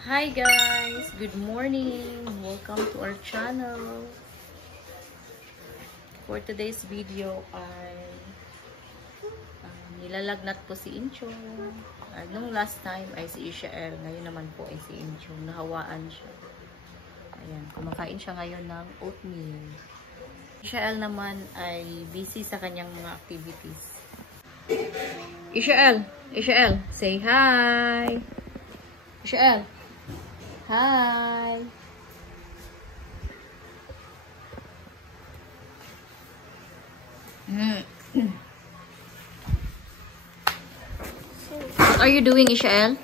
Hi guys! Good morning! Welcome to our channel. For today's video ay nilalagnat po si Inchong. Nung last time ay si Ishael. Ngayon naman po ay si Inchong. Nahawaan siya. Ayan, kumakain siya ngayon ng oatmeal. Ishael naman ay busy sa kanyang mga activities. Ishael! Ishael! Say hi! Ishael! Hi! What are you doing, Ishael?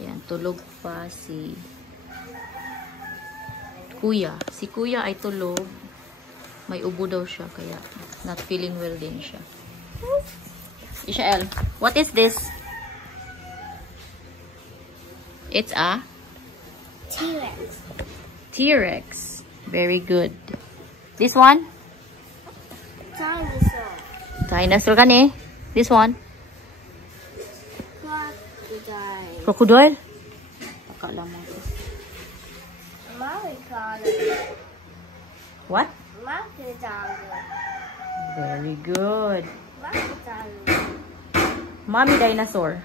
Ayan, tulog pa si Kuya. Si Kuya ay tulog. May ubo daw siya, kaya not feeling well din siya. Ishael, what is this? It's a T-Rex. T-Rex. Very good. This one? Dinosaur. Dinosaur ka ni? This one? Crocodile. Crocodile? Akala mo. Maricolo. What? Maricolo. Very good. Maricolo. Mommy dinosaur. Maricolo.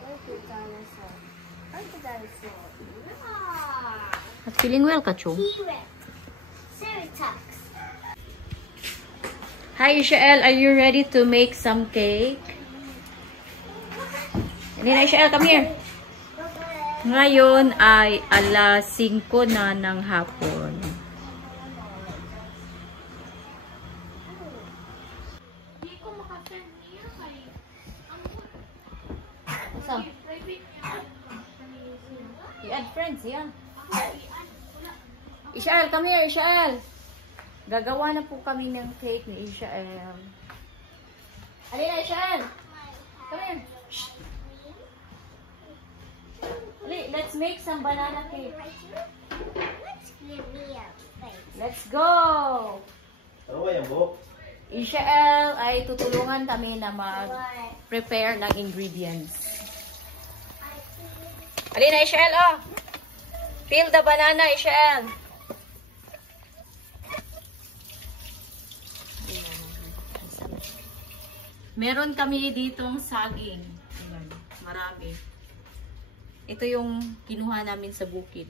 Maricolo. Not feeling well ka, Chong? T-Rex. Ceratops. Hi, Ishael. Are you ready to make some cake? Hindi na, Ishael. Come here. Ngayon ay alas 5 na ng hapon. So, you add friends, yeah. Ishael, come here, Ishael. Gagawa na po kami ng cake ni Ishael. Alina, Ishael. Come here. Shh. Ali, let's make some banana cake. Let's go. Ano ba yan, Bo? Ishael ay tutulungan kami na mag-prepare ng ingredients. Alina, Ishael, oh. Peel the banana, Ishael. Meron kami ditong saging. Ayan, marami. Ito yung kinuha namin sa bukid.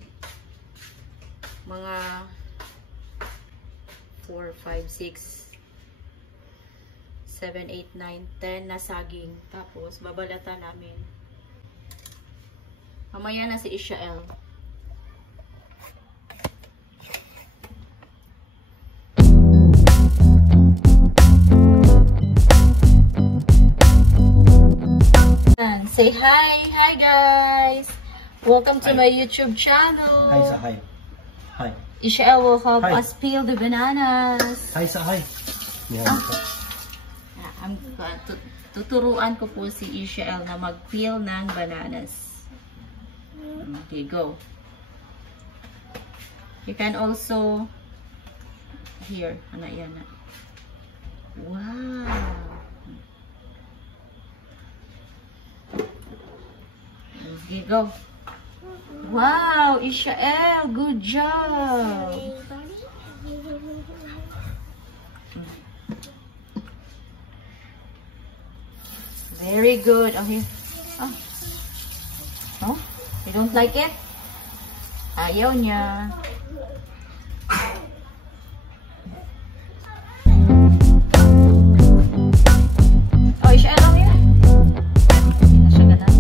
Mga 4, 5, 6, 7, 8, 9, 10 na saging. Tapos, babalatan namin. Mamaya na si Ishael. Say hi! Hi guys! Welcome to my YouTube channel. Hi sa hi. Hi. Ishael will help Hi. us peel the bananas. Hi sa hi. Tuturuan ko po si Ishael na mag-peel ng bananas. Okay, go. You can also here, ano yan na. Wow. Okay, go. Wow, Ishael, good job. Very good. Okay. Oh. No? You don't like it? Ayaw niya. Oh, Ishael, okay na. Hindi na siya ganun.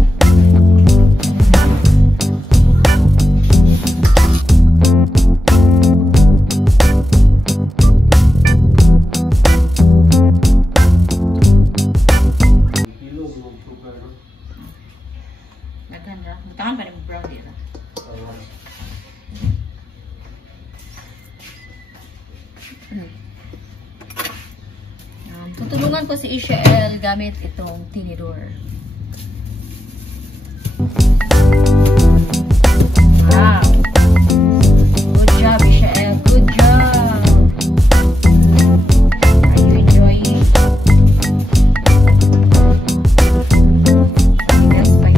Maganda. Magtakan pa rin brown din. Tutulungan ko si Ishael gamit itong tinidor. Wow! Good job, Ishael. Good job! Are you enjoying? Yes, my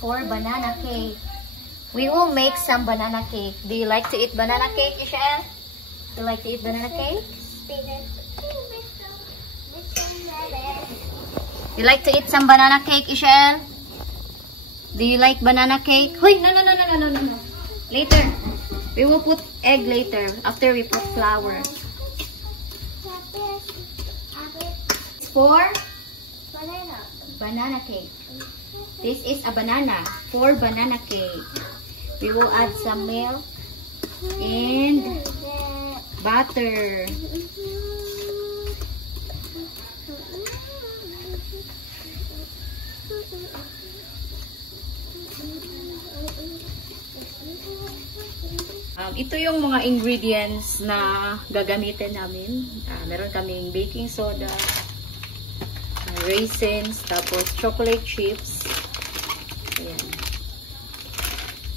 for banana cake. We will make some banana cake. Do you like to eat banana cake, Ishel? Do you like to eat banana cake? You like to eat some banana cake, Ishel? Do you like banana cake? Wait, no. Later. We will put egg later after we put flour. For banana cake. This is a banana for banana cake. We will add some milk and butter. Ito yung mga ingredients na gagamitin namin. Meron kaming baking soda, raisins, tapos chocolate chips, ayan.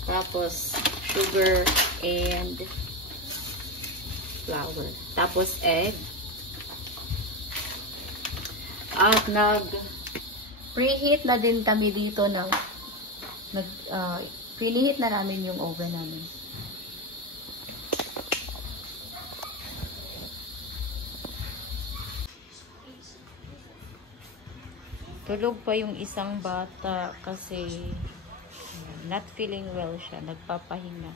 Tapos sugar and flour, tapos egg. At preheat na din kami dito ng preheat na namin yung oven namin. Tulog pa yung isang bata kasi not feeling well siya. Nagpapahinga.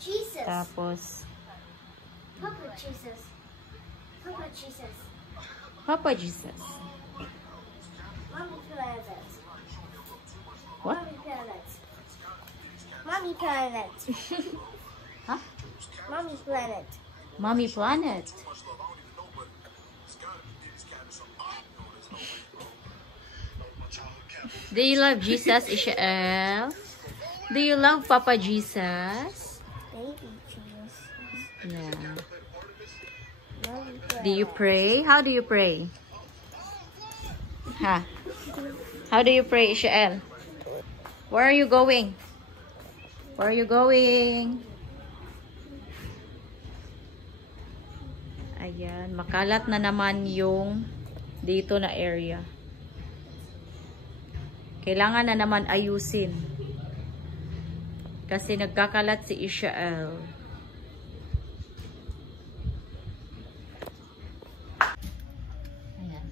Jesus. Tapos, Papa Jesus. Papa Jesus. Papa Jesus. Mommy planet. What? Mommy planet. Mommy planet. Huh? Mommy planet. Mommy Planet. Do you love Jesus, Ishel? Do you love Papa Jesus? Baby Jesus. Yeah. Mommy planet. Do you pray? How do you pray? Huh? How do you pray, Ishel? Where are you going? Where are you going? Ayan, makalat na naman yung dito na area. Kailangan na naman ayusin. Kasi nagkakalat si Ishel. Ayan.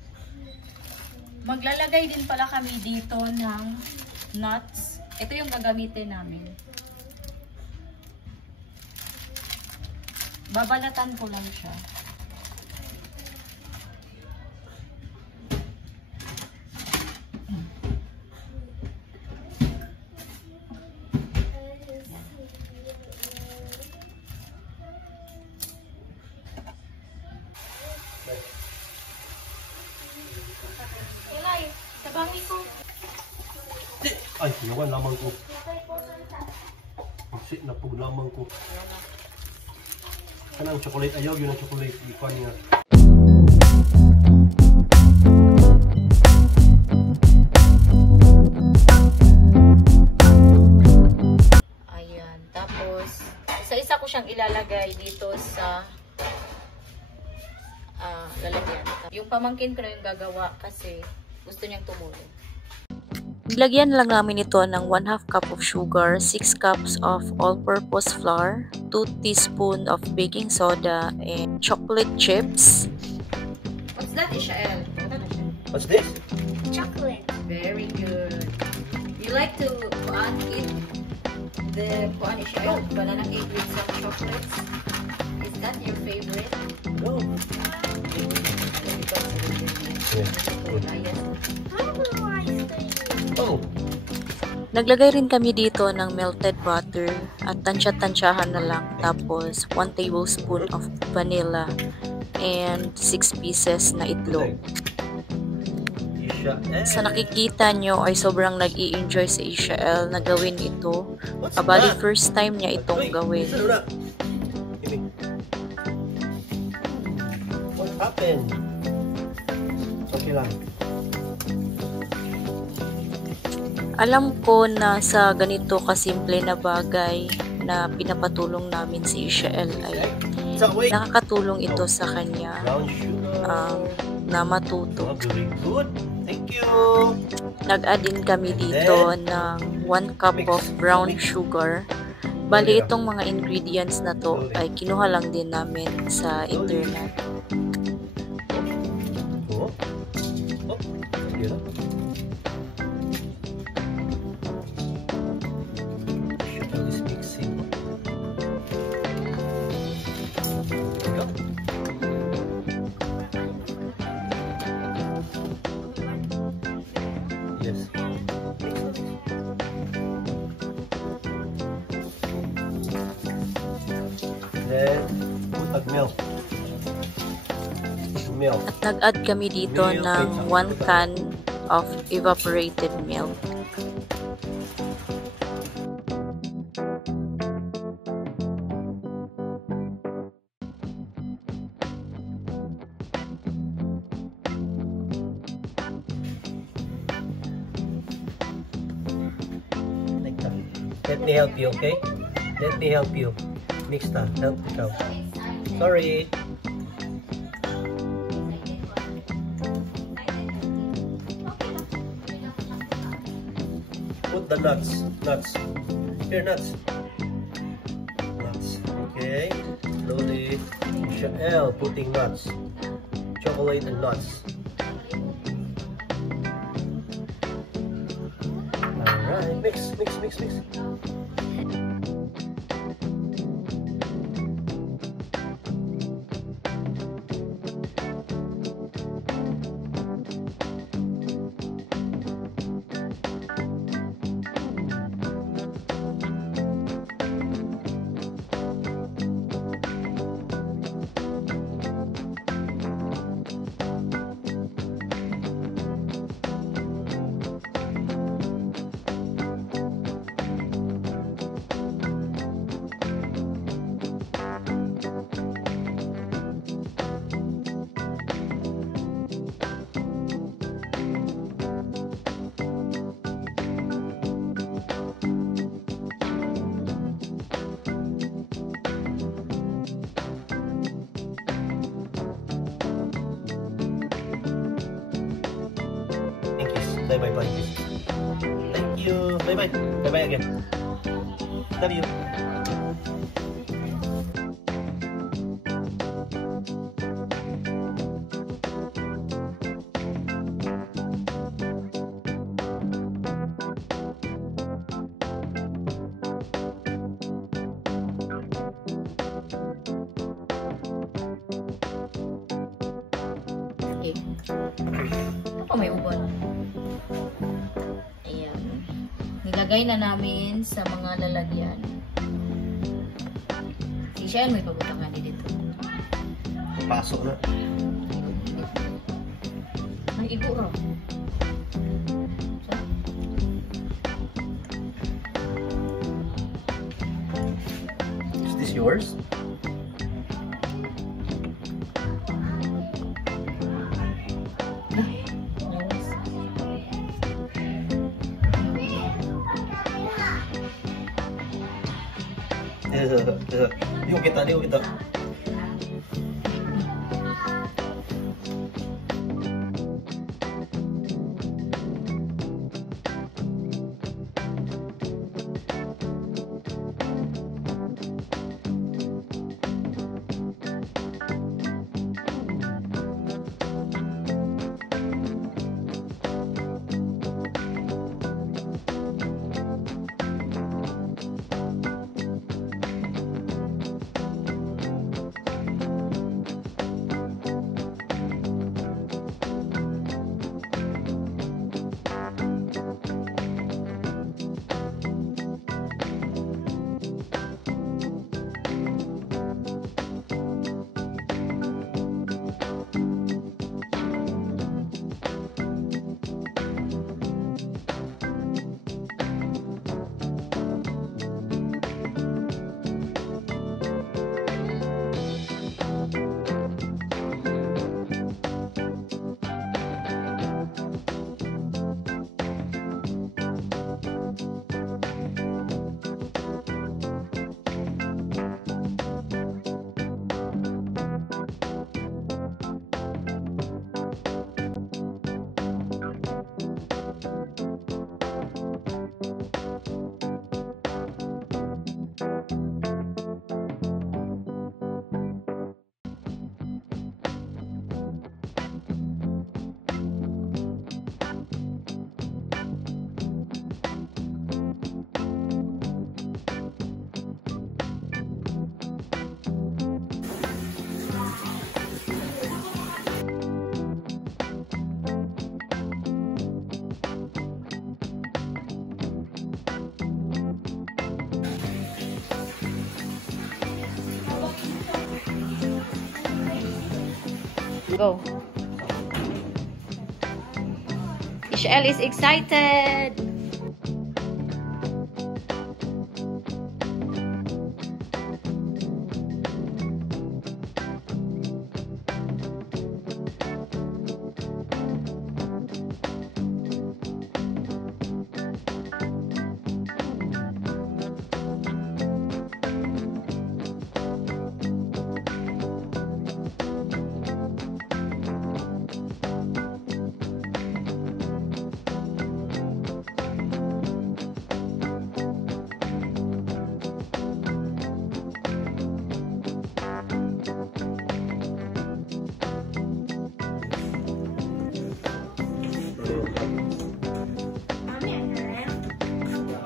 Maglalagay din pala kami dito ng nuts. Ito yung gagamitin namin. Babalatan ko lang siya. Kulay, sabangi ko. Ay, yawan lamang ko. Masit na po lamang ko. Kanang chocolate ayaw, yun ang chocolate. Ipan nga. Ayan. Tapos, isa-isa ko siyang ilalagay dito sa lalagyan. Yung pamangkin ko na yung gagawa kasi gusto niyang tumulong. Lagyan lang namin ito ng 1/2 cup of sugar, 6 cups of all-purpose flour, 2 teaspoons of baking soda, and chocolate chips. What's that, Ishel? What's this? Chocolate. Very good. You like to eat the Ishel banana cake with some chocolates? Is that your favorite? No. Yeah. Oh. Naglagay rin kami dito ng melted butter at tansya-tansyahan na lang, tapos 1 tablespoon of vanilla and 6 pieces na itlog. Sa nakikita nyo ay sobrang nag-i-enjoy si Ishel na gawin ito. Abali first time niya itong gawin. What happened? Okay lang. Alam ko na sa ganito kasimple na bagay na pinapatulong namin si Ishel ay nakakatulong ito sa kanya Brown sugar. na matuto. Oh, very good. Thank you. Nag-add din kami dito ng 1 cup of brown sugar. Bali, itong mga ingredients na to ay kinuha lang din namin sa internet. Oh. Oh. Sige na. Sugar is mixing. There you go. Yes. Then, put the milk. Milk. At nag-add kami dito ng 1 can of evaporated milk. Like that. Let me help you, okay? Let me help you. Mix that. Help ikaw. Sorry. Put the nuts. Nuts. Here, nuts. Nuts. Okay. Slowly. Shael putting nuts. Chocolate and nuts. Alright. Mix, mix, mix, mix. Bye bye bye. Thank you. Bye bye. Bye bye again. Love you. Okay. Ako may ubon. Ayan. Nilagay na namin sa mga lalagyan. Si Shell may pabutakan dito. Pasok na. Ang iguro. Is this yours? Yung kita, yung kita. Go. Ishel is excited.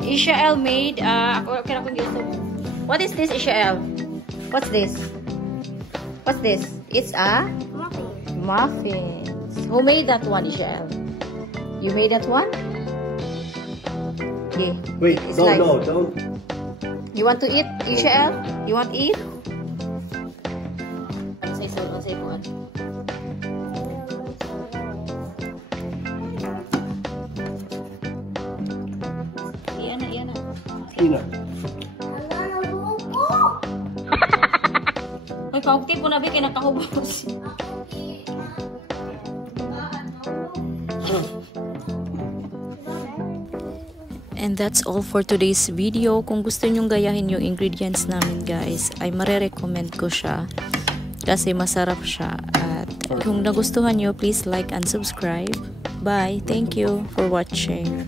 Ishael made, what is this, Ishael? What's this? What's this? It's a muffins. Who made that one, Ishael? You made that one? Okay. Wait, It's no, like- no, don't. You want to eat, Ishael? You want to eat? Say po. Iyan na. Ina. May kaugti po na kaya nakahubos. And that's all for today's video. Kung gusto nyong gayahin yung ingredients namin guys, ay marerecommend ko siya. Kasi masarap siya. At kung nagustuhan nyo, please like and subscribe. Bye! Thank you for watching.